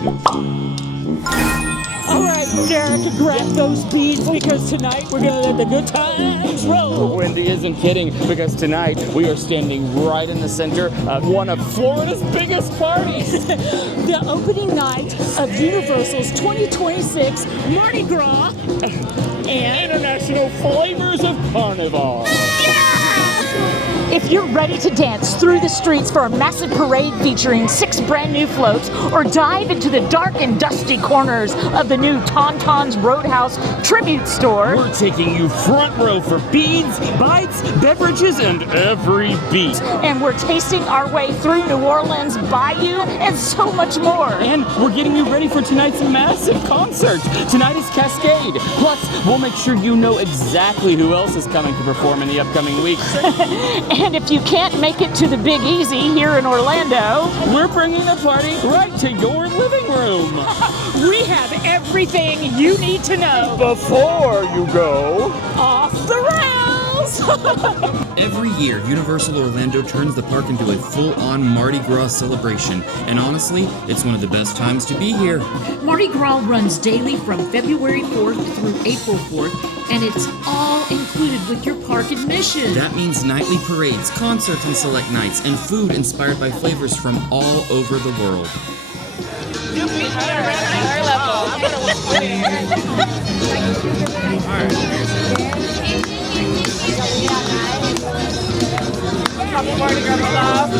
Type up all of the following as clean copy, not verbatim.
All right, Derek, grab those beads because tonight we're gonna let the good times roll. Wendy isn't kidding because tonight we are standing right in the center of one of Florida's biggest parties. The opening night of Universal's 2026 Mardi Gras and International Flavors of Carnival. if you're ready to dance through the streets for a massive parade featuring 6 brand new floats, or dive into the dark and dusty corners of the new TonTon's Roadhouse tribute store, We're taking you front row for beads, bites, beverages, and every beat. and we're tasting our way through New Orleans, Bayou, and so much more. And we're getting you ready for tonight's massive concert. Tonight is Cascade. Plus, we'll make sure you know exactly who else is coming to perform in the upcoming weeks. And if you can't make it to the Big Easy here in Orlando, We're bringing the party right to your living room. we have everything you need to know. Before you go, Off the rails! Every year, Universal Orlando turns the park into a full-on Mardi Gras celebration, and honestly, it's one of the best times to be here. Mardi Gras runs daily from February 4th through April 4th, and it's all included with your park admission. That means nightly parades, concerts on select nights, and food inspired by flavors from all over the world. Mardi Gras love.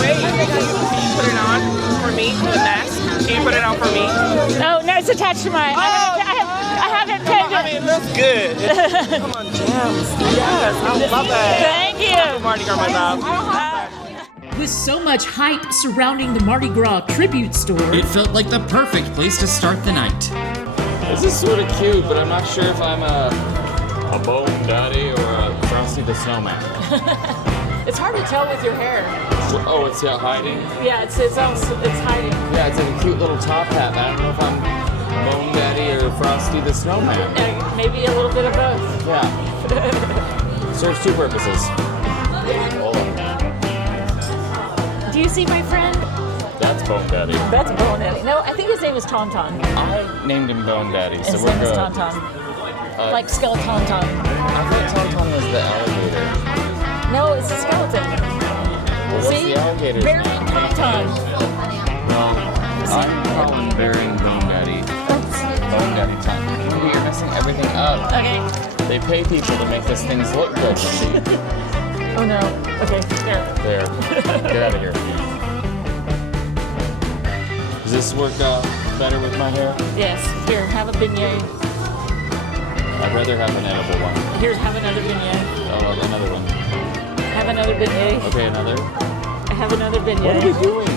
Wait, can you put it on for me? The mask? Can you put it on for me? Oh, no, it's attached to my. I haven't pinned I mean, it. it looks good. Come on, gems. Yes, I love that. Thank you. Mardi Gras, my love. With so much hype surrounding the Mardi Gras tribute store, It felt like the perfect place to start the night. this is sort of cute, but I'm not sure if I'm a bone daddy or a Frosty the Snowman. It's hard to tell with your hair. Oh, it's hiding? Yeah, it's hiding. Yeah, it's like a cute little top hat. I don't know if I'm Bone Daddy or Frosty the Snowman. Maybe a little bit of both. Yeah. Serves 2 purposes. Do you see my friend? That's Bone Daddy. That's Bone Daddy. No, I think his name is TonTon. I named him Bone Daddy, so His we're name is good. TonTon. Like Skeleton Ton. I thought TonTon was the alligator. No, it's a skeleton. What's See? the alligator's Burying name? TonTon. Well, I'm calling burying Bone Daddy. Bone Daddy Ton. You're messing everything up. Okay. They pay people to make these things look good. Oh no. Okay, there. There. Get out of here. Does this work better with my hair? Yes. Here, have a beignet. I'd rather have an edible one. Here, have another beignet. Oh, another one. Have another beignet. Okay, another. Have another beignet. What are we doing?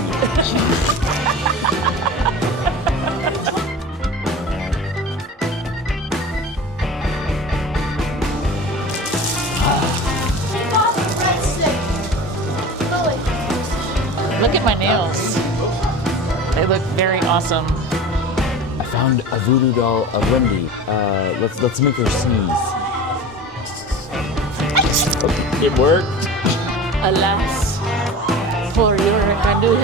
Look at my nails. They look very awesome. I found a voodoo doll of Wendy. Let's make her sneeze. Okay, it worked. Alas, for your carnival.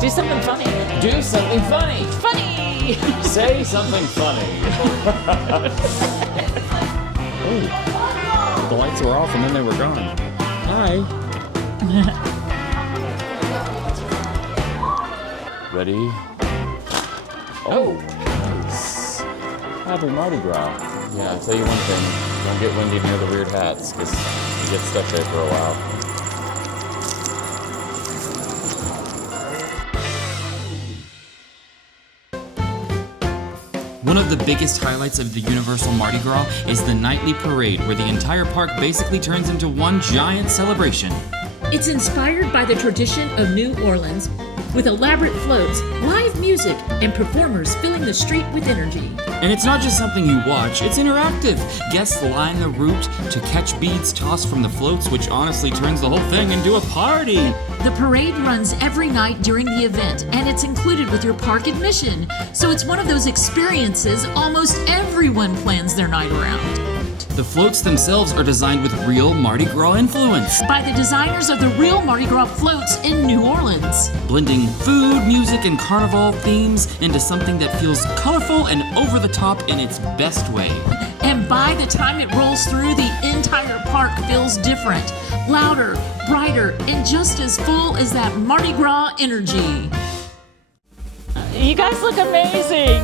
Do something funny. Do something funny. Funny! Say something funny. Oh, the lights were off and then they were gone. Hi. Ready? Oh, nice. Happy Mardi Gras. Yeah, I'll tell you one thing. Don't get Wendy near the weird hats, because you get stuck there for a while. One of the biggest highlights of the Universal Mardi Gras is the nightly parade, where the entire park basically turns into one giant celebration. it's inspired by the tradition of New Orleans, with elaborate floats, live music, and performers filling the street with energy. And it's not just something you watch, it's interactive. Guests line the route to catch beads tossed from the floats, which honestly turns the whole thing into a party. The parade runs every night during the event, and it's included with your park admission. So it's one of those experiences almost everyone plans their night around. The floats themselves are designed with real Mardi Gras influence, By the designers of the real Mardi Gras floats in New Orleans. blending food, music, and carnival themes into something that feels colorful and over the top in its best way. And by the time it rolls through, the entire park feels different, louder, brighter, and just as full as that Mardi Gras energy. You guys look amazing.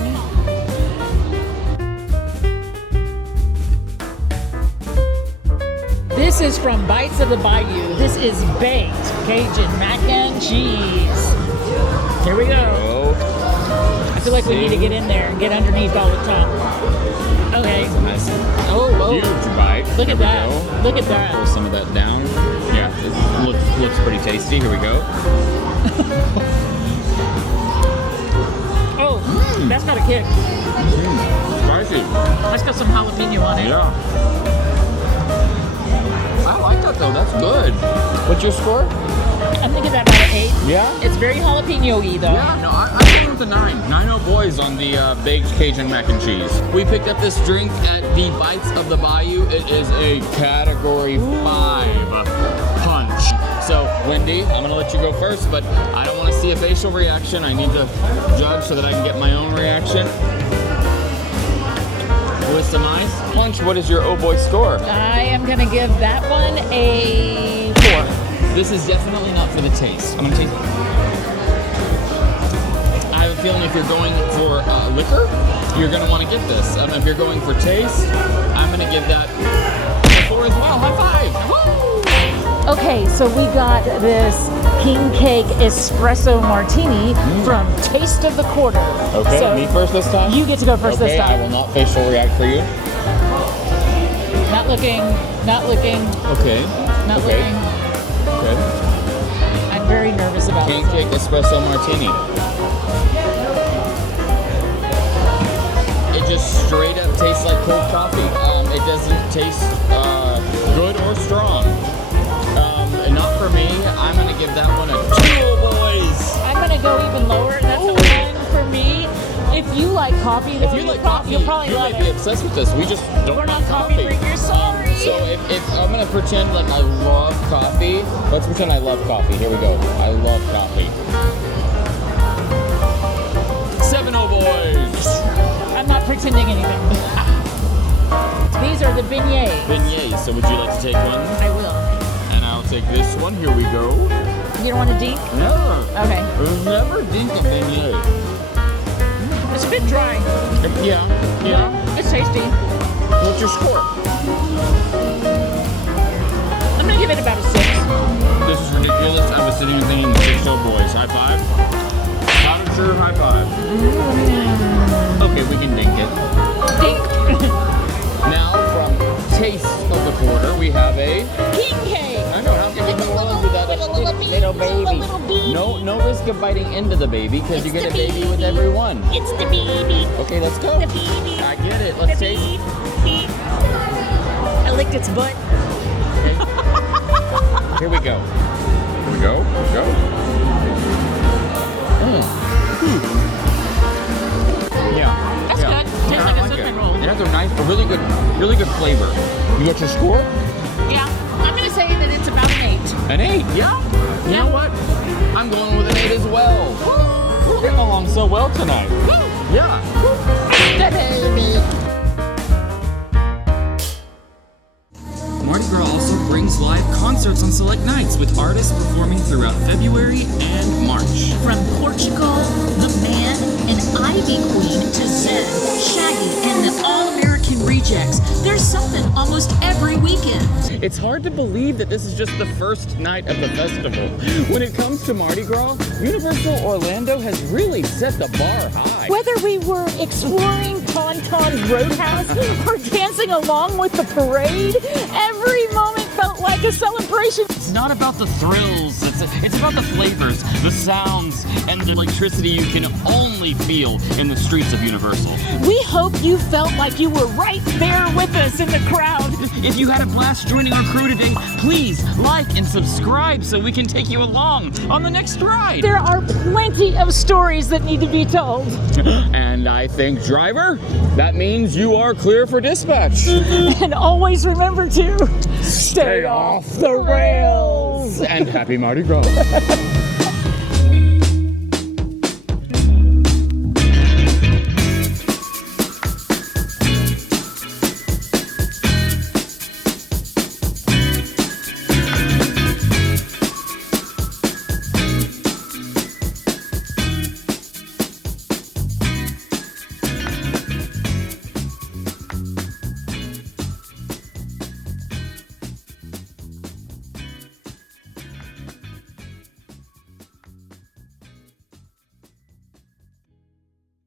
This is from Bites of the Bayou. This is baked Cajun mac and cheese. Here we go. I feel like we need to get in there and get underneath all the time. Okay. Nice. Oh, Huge bite. Look Here at we that. go. Look at that. Pull some of that down. Yeah, it looks pretty tasty. Here we go. Oh, that's got a kick. Spicy. That's got some jalapeno on it. Yeah. I like that though. That's good. What's your score? I'm thinking that about an 8. Yeah. It's very jalapeno-y though. Yeah, no, I'm going with a 9. 9-0 boys on the baked Cajun mac and cheese. We picked up this drink at the Bites of the Bayou. It is a category 5 punch. So, Wendy, I'm gonna let you go first, but I don't want to see a facial reaction. I need to judge so that I can get my own reaction. With some ice. Punch, what is your oh boy score? I am gonna give that one a 4. This is definitely not for the taste. I'm gonna taste. I have a feeling if you're going for liquor, you're gonna want to get this. If you're going for taste, I'm gonna give that a 4 as well. High 5! Woo! Okay, so we got this King Cake Espresso Martini from Taste of the Quarter. Okay, so me first this time. You get to go first this Okay, I will time. not facial react for you. Not looking, Okay. not Okay. looking. Okay. I'm very nervous about King this. Cake Espresso Martini. It just straight up tastes like cold coffee. It doesn't taste good or strong. Not for me. I'm gonna give that one a 2, boys. I'm gonna go even lower. That's a 1 for me. If you like coffee, though, If you like coffee, you'll probably you love might be it. obsessed with this. We just don't We're like not coffee drinkers, sorry. So if I'm gonna pretend like I love coffee, let's pretend I love coffee. Here we go. I love coffee. 7-0 boys. I'm not pretending anything. These are the beignets. Beignets. So would you like to take one? I will. And I'll take this one. Here we go. You don't want to dink? No. Okay. Never dink a beignet. It's a bit dry. Yeah. It's tasty. What's your score? I'm gonna give it about a 6. This is ridiculous. I was sitting and thinking 6-0 boys. High 5. Not a sure high 5. Okay, we can dink it. Dink. Now, from Taste of the Quarter, we have a King cake. I know, how can you New Orleans without a little baby? No risk of biting into the baby, because you get a baby with every one. It's the baby. Okay, let's go. The baby. I get it. Let's The taste. baby. I licked its butt. Okay. Here we go. Here we go. Here we go. Yeah. That's yeah. good. Tastes Yeah, like I a like cinnamon it. roll. It has a nice, a really good flavor. You got your score? Yeah. I'm gonna say that it's about an 8. An 8, yeah. You know what? I'm going with an 8 as well. We're getting along so well tonight. Yeah. The baby. Mardi Gras also brings live concerts on select nights with artists performing throughout February and March. From Portugal, the Man and Ivy Queen to Zen, Shaggy, and the All-American Rejects, there's something almost every weekend. It's hard to believe that this is just the first night of the festival. When it comes to Mardi Gras, Universal Orlando has really set the bar high. Whether we were exploring TonTon's Roadhouse or dancing along with the parade, every moment felt like a celebration. It's not about the thrills, it's about the flavors, the sounds, and the electricity you can only feel in the streets of Universal. We hope you felt like you were right there with us in the crowd. If you had a blast joining our crew today, please like and subscribe so we can take you along on the next ride. There are plenty of stories that need to be told. And I think, driver, that means you are clear for dispatch. And always remember to stay off the rails. And happy Mardi Gras.